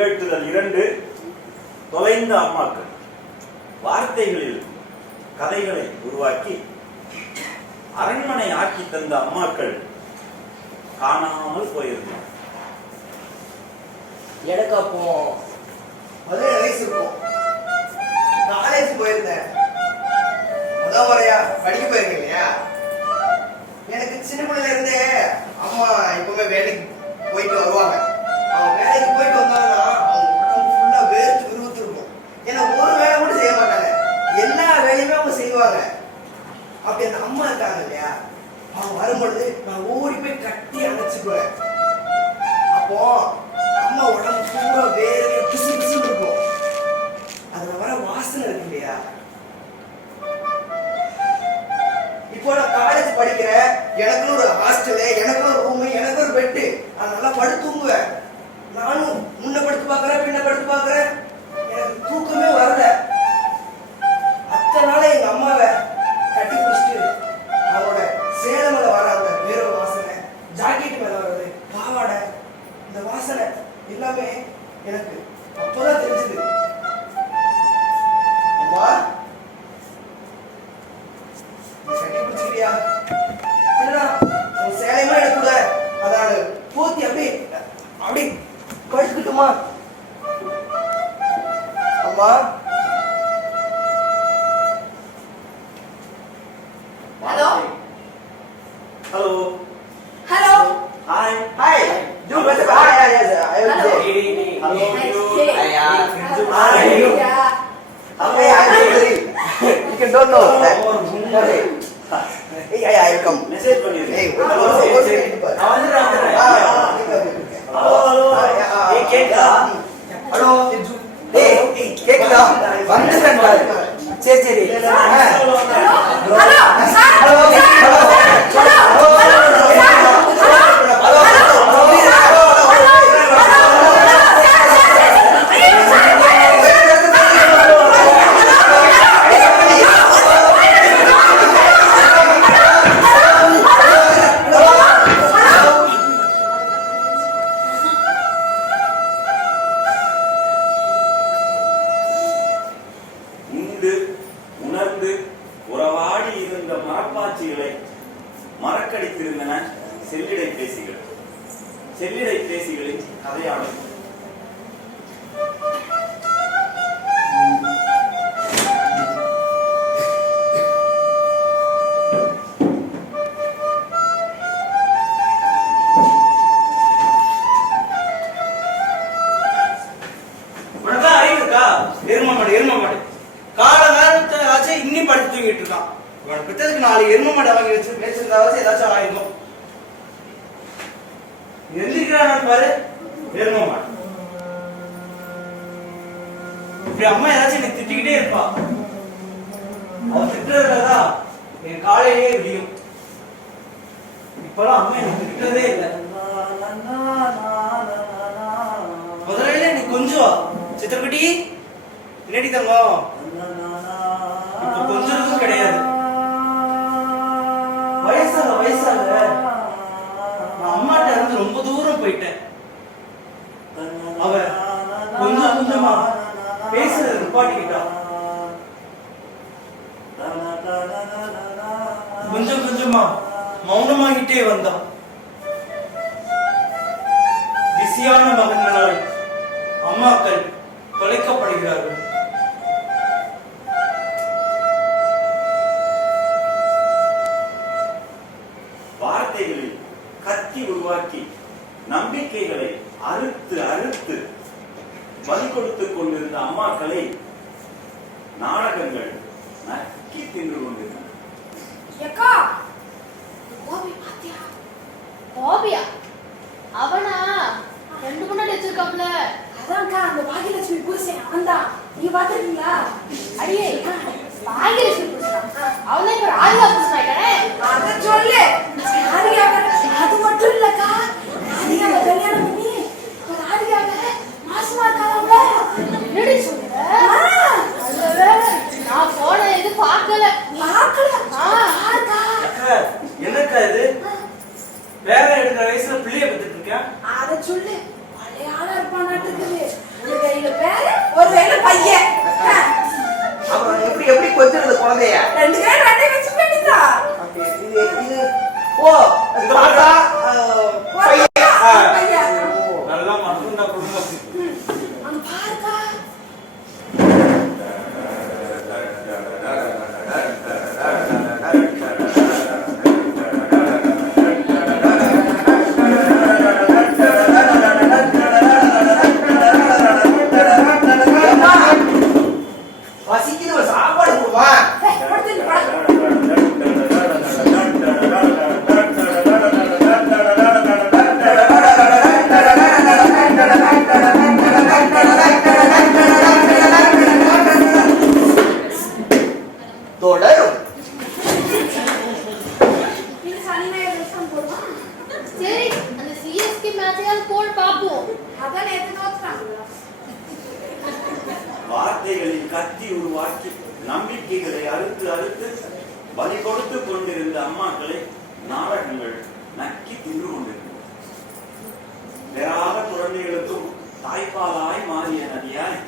நிகழ்த்துதல் 2 தொலைந்த அம்மாக்கள். வார்த்தைகளில் கதைகளை உருவாக்கி அரண்மனை ஆக்கி தந்த அம்மாக்கள் காணாமல் போயிருந்தார். எனக்கு அப்போ 17 வயசு இருக்கும். காலேஜ் போயிருந்தேன். முதல் முறையா படிக்க போயிருக்கேன் இல்லையா. எனக்கு சின்ன பிள்ளைல இருந்தே அம்மா எப்பவுமே வேலைக்கு போயிட்டு வருவாங்க. அவங்க வேலைக்கு போயிட்டு வந்தாங்கன்னா அவங்க உடம்பு ஃபுல்லா வேர்த்து விறுவிறுத்து இருக்கும். ஏன்னா ஒரு வேலை கூட செய்ய மாட்டாங்க, எல்லா வேலையுமே அவங்க செய்வாங்க. அப்படி அந்த அம்மா இருக்காங்க இல்லையா, அவங்க வரும்பொழுது நான் ஓடி போய் கட்டி அணைச்சுக்குவேன். அப்போ அம்மா உடம்பு பூரா வேர்வையா பிசு பிசுன்னு இருக்கும். அதுல வர வாசனை இருக்கு இல்லையா. இப்போ நான் காலேஜ் படிக்கிறேன், எனக்கு ஒரு ஹாஸ்டலு, எனக்கு ஒரு ரூமு, எனக்கு ஒரு பெட்டு, நான் நல்லா படுத்து தூங்குவேன். நானும் முன்ன படுத்து பார்க்கறேன், பின்ன படுத்து பார்க்கறேன், எனக்கு தூக்கமே வரல. அத்தனை நாள எங்க அம்மாவை கட்டி பிடிச்சிட்டு அவங்களோட சேலை மேல வர அந்த வேர்வை வாசனை, ஜாக்கெட் மேல வர்றது, பாவாடை, இந்த வாசனை எல்லாமே எனக்கு அப்போதான் தெரிஞ்சது. அம்மா கட்டி பிடிச்சிக்கிட்டியா? இல்லைன்னா உன் சேலையுமா எனக்கு கூட அதான் போத்தி அப்படி கழுத்துக்கிட்டுமா? அம்மா Hello. Hello. Hello. Hi. Hi. Do better. Yes. I will Hello. say. Hello. Hi. Okay, I will say. You can don't know that. Okay. Yeah, I will come. Message பண்ணிருக்கேன். Hey, நான் வந்துறேன். ஹலோ. ஏய் கேக்குதா? Hello. ஏய் கேக்குதா? வந்துட்டேன் பாரு. சரி. Hello. உணர்ந்து உறவாடி இருந்த மரப்பாச்சிகளை மறக்கடித்திருந்தன செல்லிடை பேசிகள். செல்லிடை பேசிகளின் கதையாளர். எருமமாடு காலகாலத்தை ஆச்சு இன்னி படுத்து தூங்கிட்டு இருக்கான். இவன் பித்ததுக்கு 4 எருமமாடு வாங்கி வச்சிருந்தாவது ஏதாச்சும் ஆயிருக்கும். எந்திரிக்கிறான் பாரு எருமமாடு. இப்படி அம்மா ஏதாச்சும் என்னை திட்டிக்கிட்டே இருப்பா. அவன் திட்டுறதுலதான் என் காலையிலேயே விடியும். இப்பெல்லாம் அம்மா என்னை திட்டுறதே இல்லை. முதல்ல நீ கொஞ்சம் சித்திரக்குட்டி என்னடி தங்கம், இப்ப கொஞ்சம் கிடையாது. வயசாக நான் அம்மாட்ட இருந்து ரொம்ப தூரம் போயிட்டேன். அவ கொஞ்சமா பேசுறது நிப்பாட்டிக்கிட்டான். கொஞ்சமா மௌனமாகிட்டே வந்தான். பிஸியான மகன்களால் அம்மாக்கள் தொலைக்கப்படுகிறார்கள். வார்த்தைகளில் கத்தி உருவாக்கி நம்பிக்கைகளை அறுத்து பலி கொடுத்துக் கொண்டிருந்த அம்மாக்களை நாடகங்கள் நக்கி தின்று கொண்டிருந்தன. அவனா 2 முன்னாடி வச்சிருக்காப்ல. அதான்க்கா அந்த பாகியலட்சுமி புருஷன் அவன்தான். நீங்க பாத்துருக்கீங்களா? அடியே பாகியலட்சுமி புருஷனா? அவனே இப்ப ராதிகா புருஷன் ஆயிட்டானே. அத சொல்லு. ராதிகா அது மட்டும் இல்லக்கா. ராதிகா கல்யாணம் பண்ணி ராதிகா மாசமா இருக்காளா? என்னடி சொல்ற? நான் போன இது பார்க்கல. என்னக்கா இது? வேற எடுக்கிற வயசுல பிள்ளைய பத்துட்டு இருக்கேன். அத சொல்லு. பழைய ஆளா இருப்பானாட்டுக்குது. கத்தி உருவாக்கி நம்பிக்கைகளை அறுத்து அறுத்து பலி கொடுத்து கொண்டிருந்த அம்மாக்களை நாடகங்கள் நக்கி தின்று கொண்டிருந்தது. பெறாத குழந்தைகளுக்கும் தாய்ப்பாலாய் மாறிய நதியாய்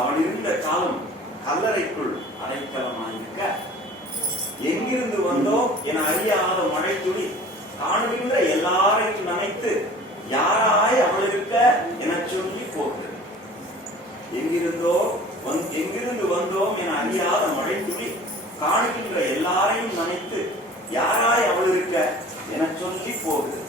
அவள் இருந்த காலம் கல்லறைக்குள் அடைக்கலமாயிருக்க, எங்கிருந்து வந்தோ என அறியாத மழை துளி காணுகின்ற எல்லாரையும் நினைத்து யாராய் அவள் இருக்க என சொல்லி போகிறது. எங்கிருந்து வந்தோம் என அறியாத மழை துளி காணுகின்ற எல்லாரையும் நினைத்து யாராய் அவள் இருக்க என சொல்லி போகிறது.